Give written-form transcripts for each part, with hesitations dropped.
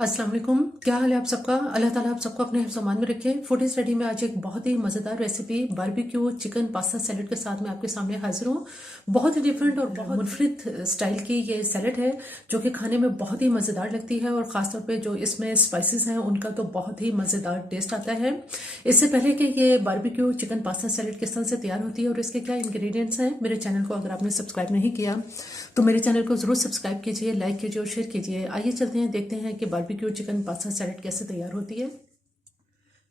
अस्सलाम वालेकुम। क्या हाल है आप सबका। अल्लाह ताला आप सबको अपने हिफ्ज़-ओ-अमान में रखे। फूड स्टडी में आज एक बहुत ही मज़ेदार recipe barbecue chicken pasta salad के साथ मैं आपके सामने हाजिर हूँ। बहुत ही डिफरेंट और बहुत मुनफरिद स्टाइल की ये सैलेड है जो कि खाने में बहुत ही मज़ेदार लगती है और ख़ासतौर पे जो इसमें स्पाइसेस हैं उनका तो बहुत ही मज़ेदार टेस्ट आता है। इससे पहले कि ये बारबेक्यू चिकन पास्ता सैलेड किस तरह से तैयार होती है और इसके क्या इंग्रेडिएंट्स हैं, मेरे चैनल को अगर आपने सब्सक्राइब नहीं किया तो मेरे चैनल को ज़रूर सब्सक्राइब कीजिए, लाइक कीजिए और शेयर कीजिए। आइए चलते हैं, देखते हैं कि बारबेक्यू चिकन पास्ता सैलेड कैसे तैयार होती है।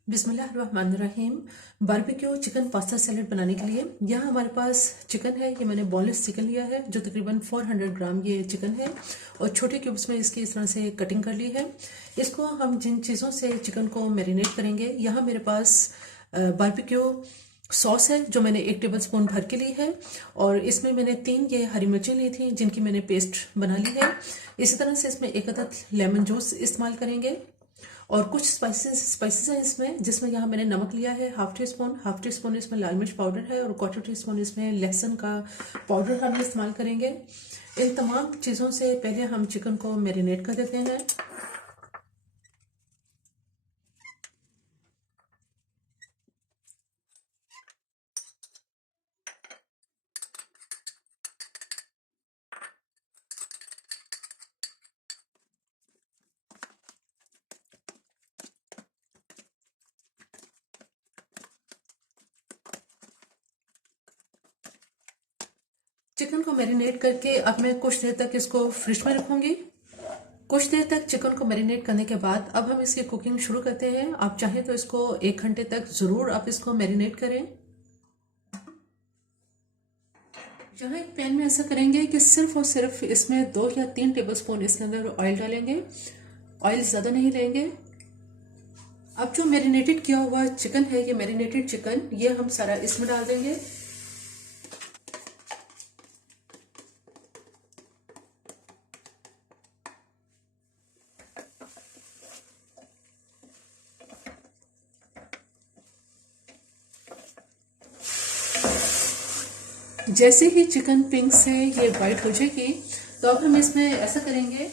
बिस्मिल्लाहिर्रहमानिर्रहीम। बारबेक्यू चिकन पास्ता सैलेड बनाने के लिए यहाँ हमारे पास चिकन है। ये मैंने बोनलेस चिकन लिया है जो तकरीबन 400 ग्राम ये चिकन है और छोटे क्यूब्स में इसकी इस तरह से कटिंग कर ली है। इसको हम जिन चीज़ों से चिकन को मैरिनेट करेंगे, यहाँ मेरे पास बारबेक्यू सॉस है जो मैंने 1 टेबल स्पून भर के ली है और इसमें मैंने 3 ये हरी मिर्चें ली थी जिनकी मैंने पेस्ट बना ली है। इसी तरह से इसमें 1 अदद लेमन जूस इस्तेमाल करेंगे और कुछ स्पाइसेस हैं इसमें, जिसमें यहाँ मैंने नमक लिया है हाफ टी स्पून इसमें लाल मिर्च पाउडर है और 1/4 टीस्पून इसमें लहसुन का पाउडर हम इस्तेमाल करेंगे। इन तमाम चीज़ों से पहले हम चिकन को मैरिनेट कर देते हैं। चिकन को मैरिनेट करके अब मैं कुछ देर तक इसको फ्रिज में रखूंगी। कुछ देर तक चिकन को मैरिनेट करने के बाद अब हम इसकी कुकिंग शुरू करते हैं। आप चाहें तो इसको 1 घंटे तक ज़रूर आप इसको मैरिनेट करें। यहाँ एक पैन में ऐसा करेंगे कि सिर्फ और सिर्फ इसमें 2 या 3 टेबल स्पून इसके अंदर ऑयल डालेंगे। ऑयल ज़्यादा नहीं लेंगे। अब जो मैरिनेटेड किया हुआ चिकन है, ये मैरिनेटेड चिकन ये हम सारा इसमें डाल देंगे। जैसे ही चिकन पिंक से ये वाइट हो जाएगी तो अब हम इसमें ऐसा करेंगे,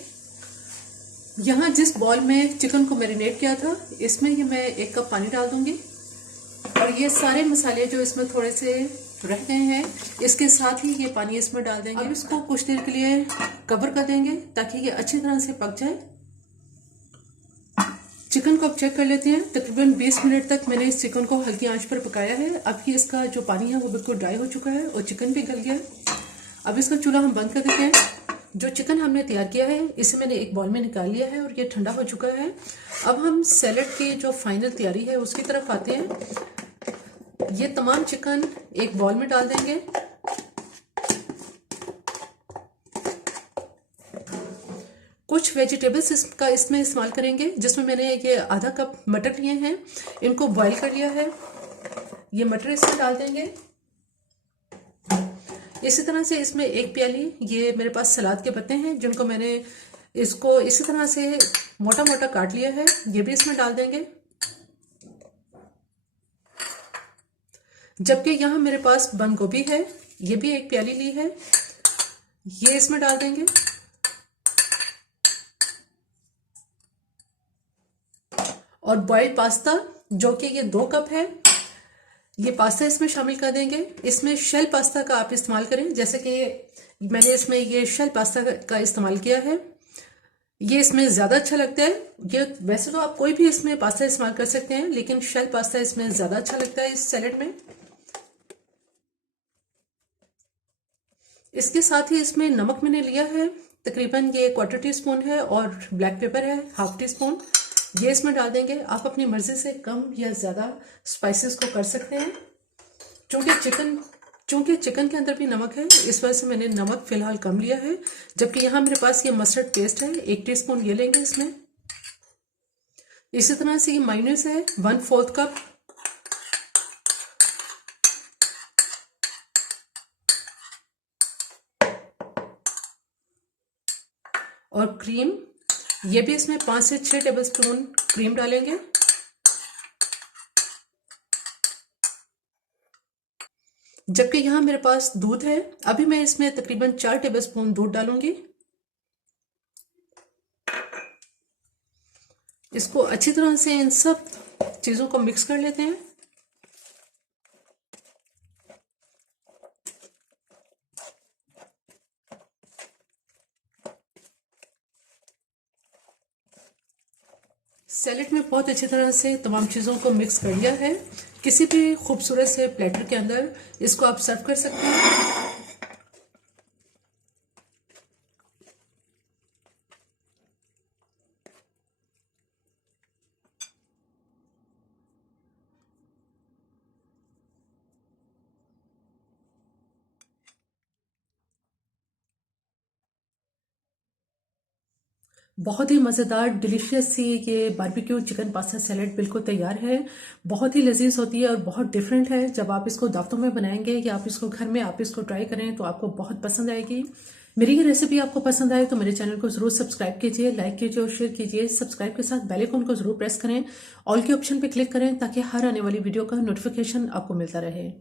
यहाँ जिस बॉल में चिकन को मैरिनेट किया था इसमें ये मैं 1 कप पानी डाल दूंगी और ये सारे मसाले जो इसमें थोड़े से रह गए हैं इसके साथ ही ये पानी इसमें डाल देंगे। अब इसको कुछ देर के लिए कवर कर देंगे ताकि ये अच्छी तरह से पक जाए। चिकन को अब चेक कर लेते हैं। तकरीबन 20 मिनट तक मैंने इस चिकन को हल्की आंच पर पकाया है। अब ये इसका जो पानी है वो बिल्कुल ड्राई हो चुका है और चिकन भी गल गया है। अब इसका चूल्हा हम बंद कर देते हैं। जो चिकन हमने तैयार किया है इसे मैंने एक बाउल में निकाल लिया है और ये ठंडा हो चुका है। अब हम सैलेड की जो फाइनल तैयारी है उसकी तरफ आते हैं। ये तमाम चिकन एक बाउल में डाल देंगे। कुछ वेजिटेबल्स इसका इसमें इस्तेमाल करेंगे, जिसमें मैंने ये आधा कप मटर लिए हैं, इनको बॉईल कर लिया है। ये मटर इसमें डाल देंगे। इसी तरह से इसमें 1 प्याली ये मेरे पास सलाद के पत्ते हैं जिनको मैंने इसको इसी तरह से मोटा मोटा काट लिया है, ये भी इसमें डाल देंगे। जबकि यहाँ मेरे पास बंद गोभी है, ये भी 1 प्याली ली है, ये इसमें डाल देंगे। और बॉइल्ड पास्ता जो कि ये 2 कप है, ये पास्ता इसमें शामिल कर देंगे। इसमें शेल पास्ता का आप इस्तेमाल करें, जैसे कि मैंने इसमें ये शेल पास्ता का इस्तेमाल किया है, ये इसमें ज़्यादा अच्छा लगता है। ये वैसे तो आप कोई भी इसमें पास्ता इस्तेमाल कर सकते हैं, लेकिन शेल पास्ता इसमें ज़्यादा अच्छा लगता है इस सैलेड में। इसके साथ ही इसमें नमक मैंने लिया है, तकरीबन ये 1/4 टीस्पून है और ब्लैक पेपर है हाफ टी स्पून, ये इसमें डाल देंगे। आप अपनी मर्जी से कम या ज़्यादा स्पाइसेस को कर सकते हैं। चूंकि चिकन के अंदर भी नमक है, इस वजह से मैंने नमक फिलहाल कम लिया है। जबकि यहाँ मेरे पास ये मस्टर्ड पेस्ट है, 1 टीस्पून ये लेंगे इसमें। इसी तरह से ये मायोनीज है 1/4 कप। और क्रीम, ये भी इसमें 5 से 6 टेबल स्पून क्रीम डालेंगे। जबकि यहाँ मेरे पास दूध है, अभी मैं इसमें तकरीबन 4 टेबल स्पून दूध डालूंगी। इसको अच्छी तरह से इन सब चीज़ों को मिक्स कर लेते हैं। सैलेड में बहुत अच्छी तरह से तमाम चीज़ों को मिक्स कर लिया है। किसी भी खूबसूरत से प्लेटर के अंदर इसको आप सर्व कर सकते हैं। बहुत ही मज़ेदार डिलीशियस सी ये बारबेक्यू चिकन पास्ता सैलेड बिल्कुल तैयार है। बहुत ही लजीज होती है और बहुत डिफरेंट है। जब आप इसको दावतों में बनाएंगे या आप इसको घर में आप इसको ट्राई करें तो आपको बहुत पसंद आएगी। मेरी ये रेसिपी आपको पसंद आए तो मेरे चैनल को जरूर सब्सक्राइब कीजिए, लाइक कीजिए और शेयर कीजिए। सब्सक्राइब के साथ बेल आइकन को जरूर प्रेस करें, ऑल के ऑप्शन पे क्लिक करें ताकि हर आने वाली वीडियो का नोटिफिकेशन आपको मिलता रहे।